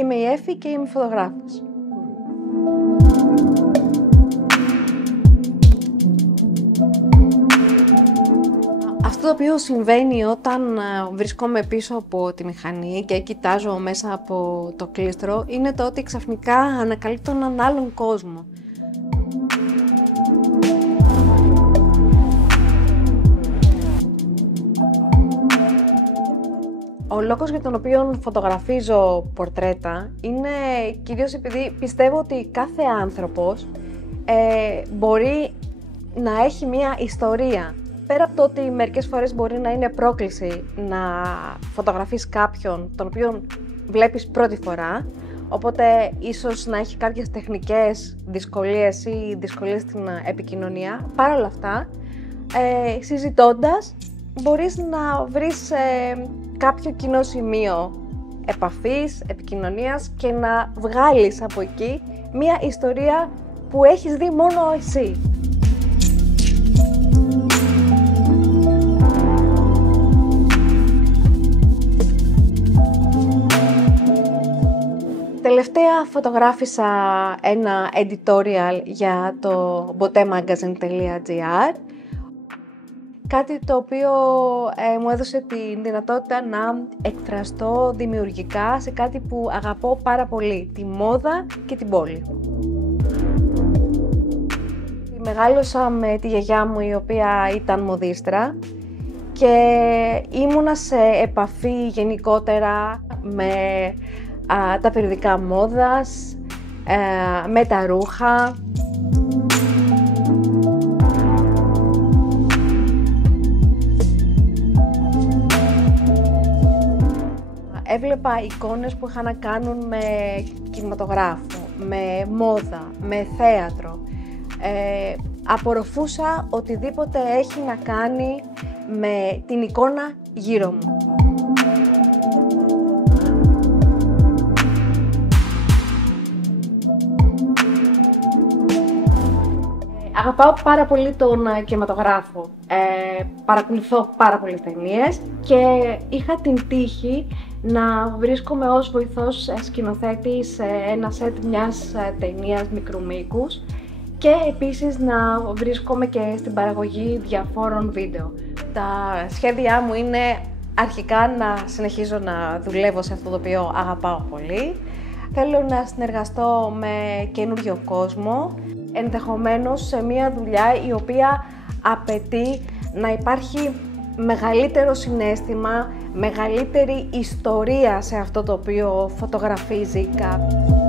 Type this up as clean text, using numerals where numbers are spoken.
Είμαι η Έφη και είμαι φωτογράφος. Αυτό το οποίο συμβαίνει όταν βρίσκομαι πίσω από τη μηχανή και κοιτάζω μέσα από το κλίστρο είναι το ότι ξαφνικά ανακαλύπτω έναν άλλον κόσμο. Ο λόγος για τον οποίο φωτογραφίζω πορτρέτα είναι κυρίως επειδή πιστεύω ότι κάθε άνθρωπος μπορεί να έχει μία ιστορία. Πέρα από το ότι μερικές φορές μπορεί να είναι πρόκληση να φωτογραφείς κάποιον τον οποίο βλέπεις πρώτη φορά, οπότε ίσως να έχει κάποιες τεχνικές δυσκολίες ή δυσκολίες στην επικοινωνία. Παρ' όλα αυτά, συζητώντας, μπορείς να βρεις κάποιο κοινό σημείο επαφής, επικοινωνίας και να βγάλεις από εκεί μία ιστορία που έχεις δει μόνο εσύ. Τελευταία φωτογράφησα ένα editorial για το botemagazine.gr, κάτι το οποίο μου έδωσε τη δυνατότητα να εκφραστώ δημιουργικά σε κάτι που αγαπώ πάρα πολύ, τη μόδα και την πόλη. Μεγάλωσα με τη γιαγιά μου, η οποία ήταν μοδίστρα, και ήμουνα σε επαφή γενικότερα με τα περιοδικά μόδας, με τα ρούχα. Έβλεπα εικόνες που είχαν να κάνουν με κινηματογράφο, με μόδα, με θέατρο. Απορροφούσα οτιδήποτε έχει να κάνει με την εικόνα γύρω μου. Αγαπάω πάρα πολύ τον κινηματογράφο. Παρακολουθώ πάρα πολλές ταινίες και είχα την τύχη να βρίσκομαι ως βοηθός σκηνοθέτη σε ένα σετ μιας ταινίας μικρού μήκους και επίσης να βρίσκομαι και στην παραγωγή διαφόρων βίντεο. Τα σχέδιά μου είναι αρχικά να συνεχίζω να δουλεύω σε αυτό το οποίο αγαπάω πολύ. Θέλω να συνεργαστώ με καινούριο κόσμο, ενδεχομένως σε μια δουλειά η οποία απαιτεί να υπάρχει μεγαλύτερο συναίσθημα, μεγαλύτερη ιστορία σε αυτό το οποίο φωτογραφίζει κάποιος.